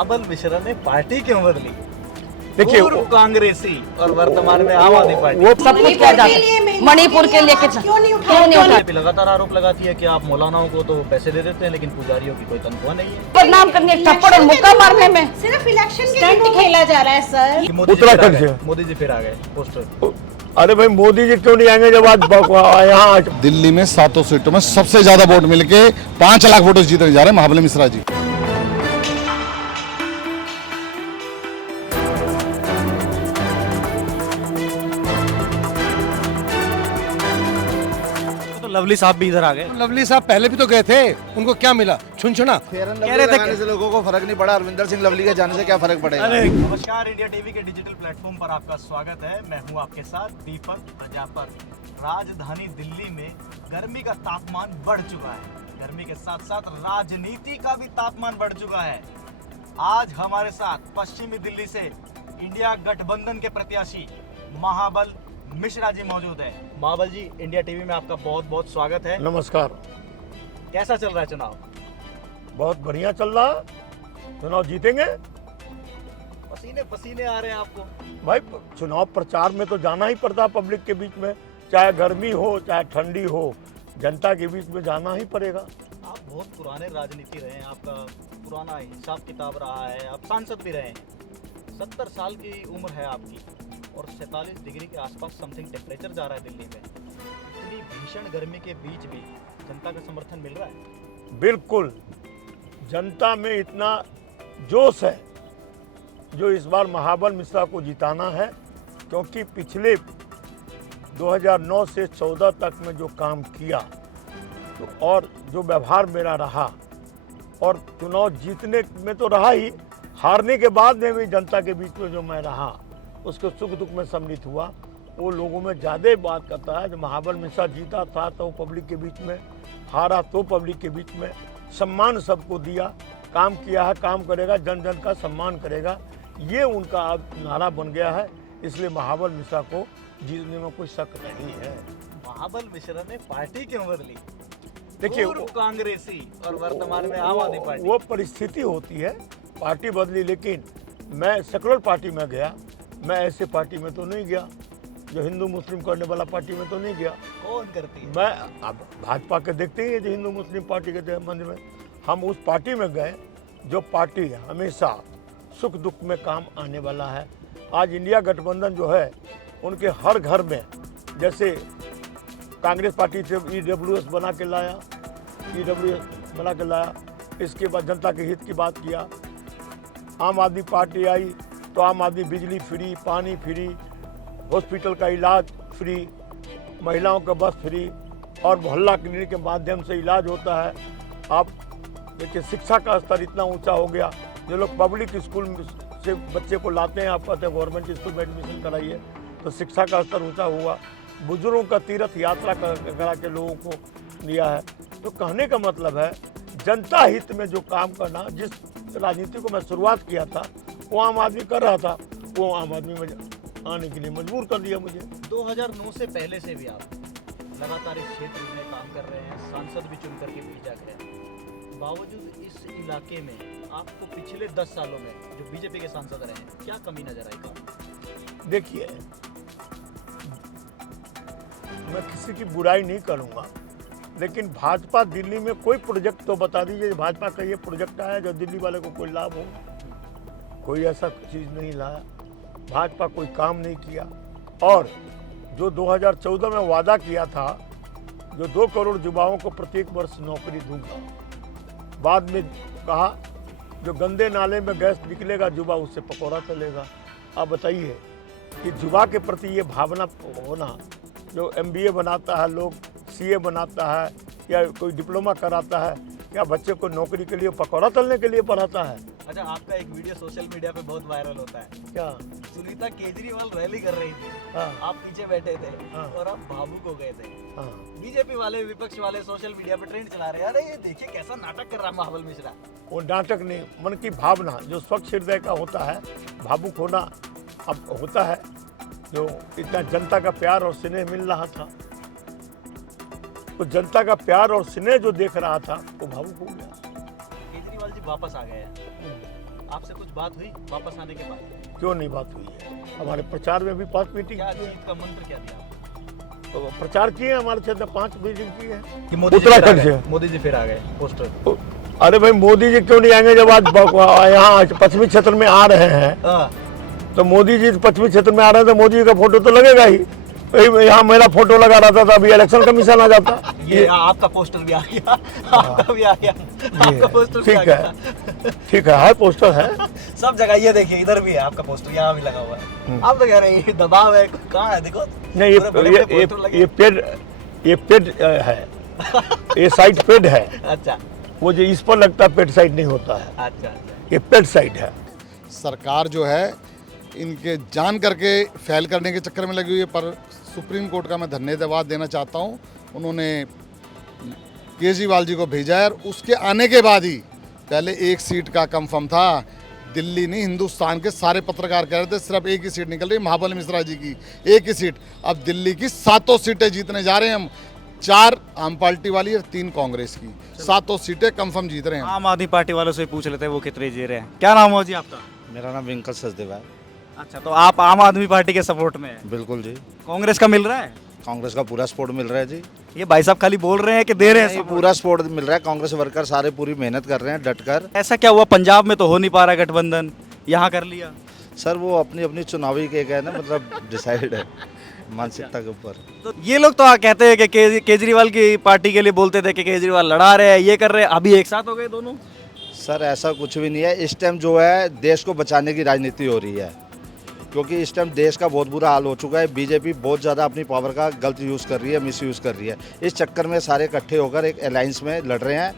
महाबल मिश्रा ने पार्टी क्यों बदली? देखिए पूर्व कांग्रेसी और वर्तमान में आम आदमी पार्टी। वो सब कुछ किया जाता है मणिपुर के लिए क्यों नहीं उठाया? बीजेपी लगातार आरोप लगाती है कि आप मौलानाओं को तो पैसे दे देते हैं लेकिन पुजारियों की कोई तनख्वाह नहीं है। बदनाम करने, थप्पड़ और मुक्का मारने में सिर्फ इलेक्शन के लिए खेला जा रहा है सर। कि मोदी जी फिर आ उत्तराखंड गए। से। मोदी जी फिर आ गए पोस्टर। अरे भाई मोदी जी क्यों नहीं आएंगे जब आज यहाँ दिल्ली में 700 सीटों में सबसे ज्यादा वोट मिलके 5 लाख वोटों जीतने जा रहे हैं महाबली मिश्रा जी। तो लवली साहब भी इधर आ गए। लवली साहब पहले भी तो गए थे, उनको क्या मिला? छुनछुना। कह रहे थे कि- से लोगों को फर्क नहीं पड़ा, अरविंदर सिंह लवली के जाने से क्या फर्क पड़ेगा? नमस्कार, इंडिया टीवी के डिजिटल प्लेटफॉर्म पर आपका स्वागत है। मैं हूं आपके साथ दीपक प्रजापत। राजधानी दिल्ली में गर्मी का तापमान बढ़ चुका है। गर्मी के साथ साथ राजनीति का भी तापमान बढ़ चुका है। आज हमारे साथ पश्चिमी दिल्ली से इंडिया गठबंधन के प्रत्याशी महाबल मिश्रा जी मौजूद है। महाबल जी, इंडिया टीवी में आपका बहुत बहुत स्वागत है। नमस्कार। कैसा चल रहा है चुनाव? बहुत बढ़िया चल रहा है। चुनाव जीतेंगे पसीने पसीने आ रहे हैं आपको। भाई। चुनाव प्रचार में तो जाना ही पड़ता है पब्लिक के बीच में, चाहे गर्मी हो चाहे ठंडी हो, जनता के बीच में जाना ही पड़ेगा। आप बहुत पुराने राजनीति रहे हैं, आपका पुराना हिसाब किताब रहा है, आप सांसद भी रहे हैं। 70 साल की उम्र है आपकी और 47 डिग्री के आसपास समथिंग टेम्परेचर जा रहा है दिल्ली में। इतनी भीषण गर्मी के बीच भी जनता का समर्थन मिल रहा है? बिल्कुल, जनता में इतना जोश है जो इस बार महाबल मिश्रा को जिताना है, क्योंकि पिछले 2009 से 14 तक में जो काम किया तो और जो व्यवहार मेरा रहा और चुनाव जीतने में तो रहा ही, हारने के बाद में भी जनता के बीच में जो मैं रहा उसके सुख दुख में सम्मिलित हुआ, वो लोगों में ज़्यादा बात करता है। जो महाबल मिश्रा जीता था तो पब्लिक के बीच में, हारा तो पब्लिक के बीच में, सम्मान सबको दिया, काम किया है, काम करेगा, जन जन का सम्मान करेगा, ये उनका अब नारा बन गया है। इसलिए महाबल मिश्रा को जीतने में कोई शक नहीं है। महाबल मिश्रा ने पार्टी क्यों बदली? देखिए पूर्व कांग्रेसी और वर्तमान में आम आदमी पार्टी। वो परिस्थिति होती है, पार्टी बदली, लेकिन मैं सेकुलर पार्टी में गया, मैं ऐसे पार्टी में तो नहीं गया जो हिंदू मुस्लिम करने वाला पार्टी में तो नहीं गया। कौन करती है? मैं अब भाजपा के देखते ही हैं जो हिंदू मुस्लिम पार्टी के मंदिर में, हम उस पार्टी में गए जो पार्टी हमेशा सुख दुख में काम आने वाला है। आज इंडिया गठबंधन जो है उनके हर घर में, जैसे कांग्रेस पार्टी से EWS बना के लाया, EWS बना के लाया, इसके बाद जनता के हित की बात किया। आम आदमी पार्टी आई तो आम आदमी बिजली फ्री, पानी फ्री, हॉस्पिटल का इलाज फ्री, महिलाओं का बस फ्री और मोहल्ला क्लिनिक के माध्यम से इलाज होता है। आप देखिए शिक्षा का स्तर इतना ऊंचा हो गया, जो लोग पब्लिक स्कूल से बच्चे को लाते हैं, आप कहते हैं गवर्नमेंट स्कूल में एडमिशन कराइए, तो शिक्षा का स्तर ऊंचा हुआ। बुजुर्गों का तीर्थ यात्रा करा के लोगों को दिया है। तो कहने का मतलब है जनता हित में जो काम करना, जिस राजनीति को मैं शुरुआत किया था वो आम आदमी कर रहा था, वो आम आदमी में आने के लिए मजबूर कर दिया मुझे। 2009 से पहले से भी आप लगातार इस क्षेत्र में काम कर रहे हैं, सांसद भी चुन करके भेजा गया। बावजूद इस इलाके में आपको पिछले 10 सालों में जो बीजेपी के सांसद रहे हैं, क्या कमी नजर आई? का देखिए, मैं किसी की बुराई नहीं करूंगा, लेकिन भाजपा दिल्ली में कोई प्रोजेक्ट तो बता दीजिए, भाजपा का ये प्रोजेक्ट आया जो दिल्ली वाले को कोई लाभ हो। कोई ऐसा चीज़ नहीं लाया, भाजपा कोई काम नहीं किया। और जो 2014 में वादा किया था, जो 2 करोड़ युवाओं को प्रत्येक वर्ष नौकरी दूंगा, बाद में कहा जो गंदे नाले में गैस निकलेगा युवा उससे पकौड़ा चलेगा। आप बताइए कि युवा के प्रति ये भावना होना, जो MBA बनाता है, लोग CA बनाता है या कोई डिप्लोमा कराता है, क्या बच्चे को नौकरी के लिए पकौड़ा तलने के लिए पढ़ाता है? अच्छा, आपका एक वीडियो सोशल मीडिया पे बहुत वायरल होता है। क्या? सुनीता केजरीवाल रैली कर रही थी, हाँ। आप पीछे बैठे थे हाँ। और आप भावुक हो गए थे। हाँ। बीजेपी वाले, विपक्ष वाले सोशल मीडिया पे ट्रेंड चला रहे हैं, अरे ये देखिए कैसा नाटक कर रहा है महाबल मिश्रा। वो नाटक नहीं, मन की भावना जो स्वच्छ हृदय का होता है, भावुक होना अब होता है। जो इतना जनता का प्यार और स्नेह मिल रहा था, तो जनता का प्यार और स्नेह जो देख रहा था वो भावुक हो गया। केजरीवाल जी वापस आ गए हैं। आपसे कुछ बात हुई वापस आने के बाद? क्यों नहीं बात हुई है? हमारे प्रचार में भी 5 मीटिंग क्या की है। जीत का मंत्र क्या दिया आपको? तो प्रचार किए हमारे क्षेत्र में 5 मीटिंग की है। कि मोदी जी फिर आ उत्तराखंड गए? से। मोदी जी फिर आ गए पोस्टर। अरे भाई मोदी जी क्यों नहीं आएंगे जब आज यहाँ पश्चिमी क्षेत्र में आ रहे हैं, हाँ, तो मोदी जी पश्चिमी क्षेत्र में आ रहे हैं तो मोदी जी का फोटो तो लगेगा ही। यहाँ मेरा फोटो लगा रहता था, अभी इलेक्शन कमीशन आ जाता। ये आपका पोस्टर भी आ गया, आपका भी आ गया, आपका पोस्टर भी आ ठीक गया। है, ठीक है पोस्टर है। सब जगह ये देखिए, इधर भी है आपका पोस्टर, यहाँ भी लगा हुआ है। आप तो कह रहे हैं ये दबाव है, कहाँ है देखो। नहीं पूरे बड़े-बड़े पोस्टर लगे। ये पेड है, ये साइड पेड है। अच्छा वो जो इस पर लगता है पेड साइड नहीं होता है, अच्छा अच्छा। ये पेड साइड है। सरकार जो है इनके जान करके फैल करने के चक्कर में लगी हुई है, पर सुप्रीम कोर्ट का मैं धन्यवाद देना चाहता हूँ। उन्होंने केजरीवाल जी को भेजा है और उसके आने के बाद ही, पहले 1 सीट का कंफर्म था, दिल्ली नहीं हिंदुस्तान के सारे पत्रकार कह रहे थे सिर्फ एक ही सीट निकल रही, महाबल मिश्रा जी की एक ही सीट। अब दिल्ली की 7 सीटें जीतने जा रहे हैं हम, 4 आम पार्टी वाली और 3 कांग्रेस की, 7 सीटें कंफर्म जीत रहे हैं। आम आदमी पार्टी वालों से पूछ लेते हैं वो कितने जी रहे हैं। क्या नाम हो जी आपका? मेरा नाम विंकल सचदेवा है। अच्छा, तो आप आम आदमी पार्टी के सपोर्ट में हैं। बिल्कुल जी, कांग्रेस का मिल रहा है? कांग्रेस का पूरा सपोर्ट मिल रहा है जी। ये भाई साहब खाली बोल रहे हैं कि दे रहे हैं नहीं, support? पूरा सपोर्ट मिल रहा है। कांग्रेस वर्कर सारे पूरी मेहनत कर रहे हैं डट कर। ऐसा क्या हुआ, पंजाब में तो हो नहीं पा रहा गठबंधन, यहाँ कर लिया? सर वो अपनी अपनी चुनावी के है ना, मतलब डिसाइड है मानसिकता के ऊपर। तो ये लोग तो कहते हैं कि केजरीवाल की पार्टी के लिए बोलते थे कि केजरीवाल लड़ा रहे हैं, ये कर रहे हैं, अभी एक साथ हो गए दोनों। सर ऐसा कुछ भी नहीं है। इस टाइम जो है देश को बचाने की राजनीति हो रही है, क्योंकि इस टाइम देश का बहुत बुरा हाल हो चुका है। बीजेपी बहुत ज़्यादा अपनी पावर का गलत यूज़ कर रही है, मिस यूज़ कर रही है। इस चक्कर में सारे इकट्ठे होकर एक अलायंस में लड़ रहे हैं।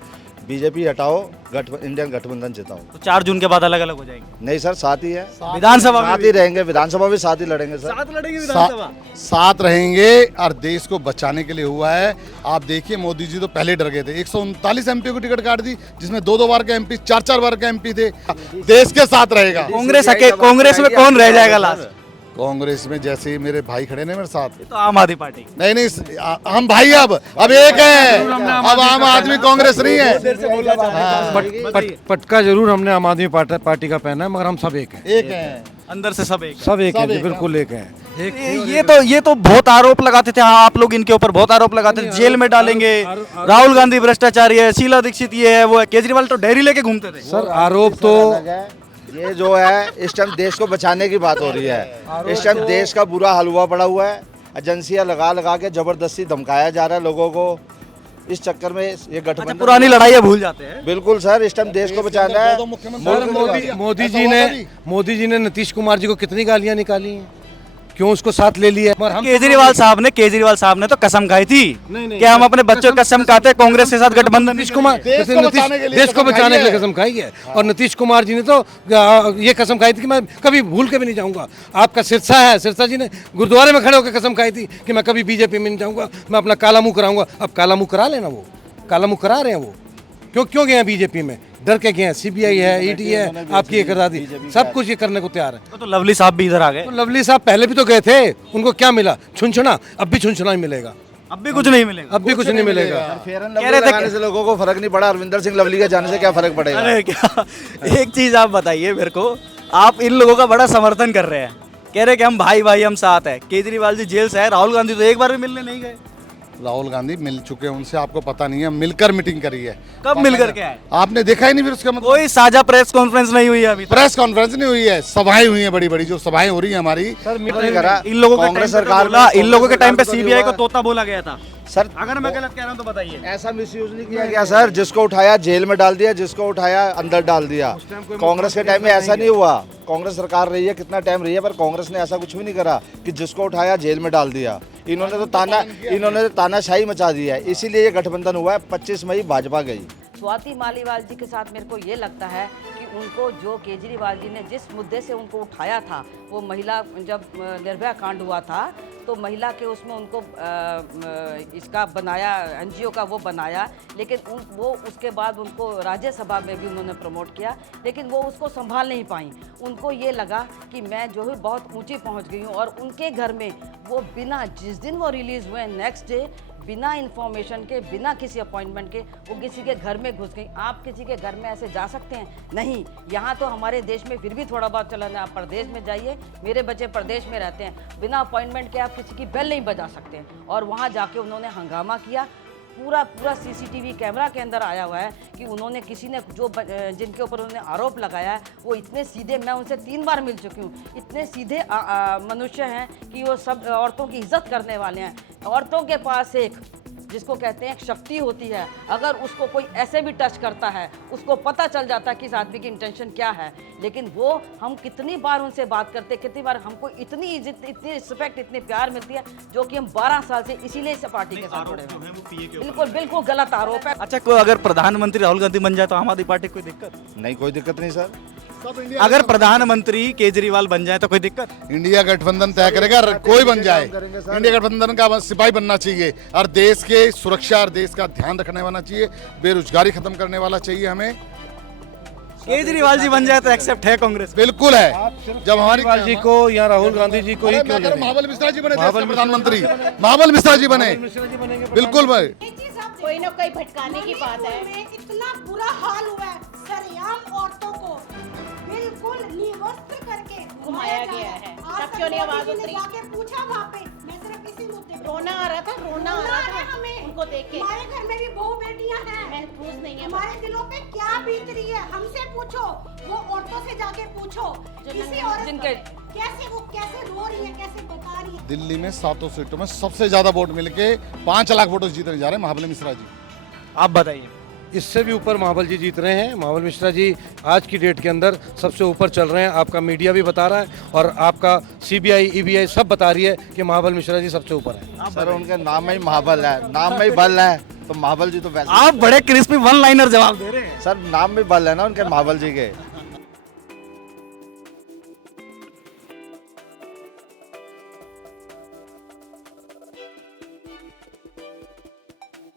बीजेपी हटाओ, इंडियन गठबंधन जिताओ। तो 4 जून के बाद अलग अलग हो जाएंगे नहीं सर, साथ ही है। विधानसभा में साथ ही रहेंगे, विधानसभा भी साथ ही लड़ेंगे सर। साथ लड़ेंगे विधानसभा। साथ रहेंगे और देश को बचाने के लिए हुआ है। आप देखिए मोदी जी तो पहले डर गए थे, 139 एमपी को टिकट काट दी, जिसमें 2-2 बार के एमपी, 4-4 बार के एमपी थे। देश के साथ रहेगा। कांग्रेस में कौन रह जाएगा लास्ट? कांग्रेस में जैसे मेरे भाई खड़े ने मेरे साथ। तो आम आदमी पार्टी। नहीं हम भाई अब एक है, अब आम आदमी कांग्रेस नहीं है। पटका जरूर हमने आम आदमी पार्टी का पहना है, मगर हम सब एक हैं। एक है, अंदर से सब एक है। सब एक हैं जी, बिल्कुल एक हैं। ये तो बहुत आरोप लगाते थे। हाँ, आप लोग इनके ऊपर बहुत आरोप लगाते थे, जेल में डालेंगे, राहुल गांधी भ्रष्टाचारी है, शीला दीक्षित ये है वो है, केजरीवाल तो डेयरी लेके घूमते थे। सर आरोप तो ये जो है इस टाइम देश को बचाने की बात हो रही है। इस टाइम देश का बुरा हाल हुआ पड़ा हुआ है। एजेंसियां लगा लगा के जबरदस्ती धमकाया जा रहा है लोगों को। इस चक्कर में ये गठबंधन पुरानी लड़ाइयाँ भूल जाते हैं। बिल्कुल सर, इस टाइम देश को बचाना है। मोदी जी ने नीतीश कुमार जी को कितनी गालियां निकाली हैं, क्यों उसको साथ ले लिया? मगर हम केजरीवाल साहब ने तो कसम खाई थी कि हम अपने बच्चों की कसम खाते हैं कांग्रेस के साथ गठबंधन। नीतीश कुमार देश को बचाने के लिए कसम खाई है, और नीतीश कुमार जी ने तो ये कसम खाई थी कि मैं कभी भूल के भी नहीं जाऊंगा। आपका सिरसा है, सिरसा जी ने गुरुद्वारे में खड़े होकर कसम खाई थी कि मैं कभी बीजेपी में नहीं जाऊंगा, मैं अपना काला मुंह कराऊंगा। अब काला मुंह करा लेना, वो काला मुंह करा रहे हैं। वो क्यों गए हैं बीजेपी में? डर के गए हैं। सीबीआई है, ईडी है, आपकी ये करा दी, सब कुछ ये करने को तैयार है। तो लवली साहब भी इधर आ गए। तो लवली साहब पहले भी तो गए थे, उनको क्या मिला? छुनछुना। अब भी छुनछुना ही मिलेगा, अब भी कुछ नहीं मिलेगा। अब भी कुछ नहीं मिलेगा। कह रहे थे से लोगों को फर्क नहीं पड़ा, अरविंदर सिंह लवली के जाने से क्या फर्क पड़ेगा? अरे क्या, एक चीज आप बताइए मेरे को, आप इन लोगों का बड़ा समर्थन कर रहे हैं, कह रहे कि हम भाई हम साथ है। केजरीवाल जी जेल से है, राहुल गांधी तो एक बार भी मिलने नहीं गए। राहुल गांधी मिल चुके हैं उनसे, आपको पता नहीं है। मिलकर मीटिंग करी है। कब मिलकर के आए? आपने देखा ही नहीं फिर उसका मतलब? कोई साझा प्रेस कॉन्फ्रेंस नहीं हुई है अभी तक। प्रेस कॉन्फ्रेंस नहीं हुई है, सभाएं हुई हैं, बड़ी बड़ी जो सभाएं हो रही हैं हमारी। इन लोगों के कांग्रेस टाइम पे सरकार बोला, में इन लोगों के टाइम पे कांग्रेस सीबीआई को हुआ। तोता बोला गया था। सर अगर मैं गलत कह रहा हूँ तो बताइए। ऐसा मिसयूज नहीं किया गया सर। जिसको उठाया जेल में डाल दिया, जिसको उठाया अंदर डाल दिया। कांग्रेस के टाइम में ऐसा नहीं हुआ। कांग्रेस सरकार रही है, कितना टाइम रही है, पर कांग्रेस ने ऐसा कुछ भी नहीं करा कि जिसको उठाया जेल में डाल दिया। इन्होंने तो तानाशाही मचा दिया है, इसीलिए ये गठबंधन हुआ है। 25 मई भाजपा गई। स्वाति मालीवाल जी के साथ मेरे को ये लगता है कि उनको जो केजरीवाल जी ने जिस मुद्दे से उनको उठाया था, वो महिला जब निर्भया कांड हुआ था तो महिला के उसमें उनको इसका बनाया, एनजीओ का वो बनाया, लेकिन वो उसके बाद उनको राज्यसभा में भी उन्होंने प्रमोट किया, लेकिन वो उसको संभाल नहीं पाई। उनको ये लगा कि मैं जो है बहुत ऊंची पहुंच गई हूँ, और उनके घर में वो बिना, जिस दिन वो रिलीज़ हुए नेक्स्ट डे बिना इन्फॉर्मेशन के, बिना किसी अपॉइंटमेंट के वो किसी के घर में घुस गई। आप किसी के घर में ऐसे जा सकते हैं? नहीं। यहाँ तो हमारे देश में फिर भी थोड़ा बहुत चलन है, आप प्रदेश में जाइए, मेरे बच्चे प्रदेश में रहते हैं, बिना अपॉइंटमेंट के आप किसी की बेल नहीं बजा सकते। और वहाँ जाके उन्होंने हंगामा किया, पूरा सीसीटीवी कैमरा के अंदर आया हुआ है कि उन्होंने किसी ने जो जिनके ऊपर उन्होंने आरोप लगाया है वो इतने सीधे, मैं उनसे 3 बार मिल चुकी हूँ, इतने सीधे मनुष्य हैं कि वो सब औरतों की इज्जत करने वाले हैं। औरतों के पास एक जिसको कहते हैं एक शक्ति होती है, अगर उसको कोई ऐसे भी टच करता है उसको पता चल जाता है कि इस आदमी की इंटेंशन क्या है। लेकिन वो हम कितनी बार उनसे बात करते, कितनी बार हमको इतनी इज्जत, इतनी रिस्पेक्ट, इतनी प्यार मिलती है, जो कि हम 12 साल से इसीलिए इस पार्टी के साथ जुड़े हुए हैं। बिल्कुल बिल्कुल गलत आरोप है। अच्छा, कोई अगर प्रधानमंत्री राहुल गांधी बन जाए तो आम आदमी पार्टी को कोई दिक्कत? नहीं, कोई दिक्कत नहीं सर। अगर प्रधानमंत्री केजरीवाल बन जाए तो कोई दिक्कत? इंडिया गठबंधन तय करेगा, कोई बन जाए, इंडिया गठबंधन का सिपाही बनना चाहिए और देश के सुरक्षा और देश का ध्यान रखने वाला चाहिए, बेरोजगारी खत्म करने वाला चाहिए हमें। केजरीवाल जी बन जाए तो एक्सेप्ट है कांग्रेस? बिल्कुल है। जब हमारी केजरीवाल जी को या राहुल गांधी जी को ही क्यों ले रहे हैं? महाबल मिश्रा जी बने देश के प्रधानमंत्री, महाबल मिश्रा जी बने, बिल्कुल भाई। कोई ना कोई भटकाने की बात है। इतना बुरा हाल हुआ है, सरेआम औरतों को बिल्कुल निवस्त्र करके घुमाया गया है। तब क्यों नहीं आवाज उतरी? जाके पूछा वहाँ पे, मैं सिर्फ इसी मुद्दे पे रोना आ रहा था, रोना आ रहा था हमें उनको देख के। हमारे घर में भी बहू बेटियां हैं, महसूस नहीं है। हमारे दिलों पे क्या बीत रही है हमसे पूछो, वो औरतों से जाके पूछो, किसी औरत जिनके कैसे रो रही है, कैसे बता रही है। दिल्ली में 7 सीटों में सबसे ज्यादा वोट मिलके 5 लाख वोटों से जीतने जा रहे हैं महाबल मिश्रा जी। आप बताइए। इससे भी ऊपर महाबल जी जीत रहे हैं। महाबल मिश्रा जी आज की डेट के अंदर सबसे ऊपर चल रहे हैं। आपका मीडिया भी बता रहा है और आपका सीबीआई, ईबीआई सब बता रही है कि महाबल मिश्रा जी सबसे ऊपर है। सर उनके नाम में ही महाबल है, नाम में ही बल है, तो महाबल जी तो वैसे आप बड़े क्रिस्पी वन लाइनर जवाब दे रहे हैं। सर नाम में बल है ना उनके महाबल जी के।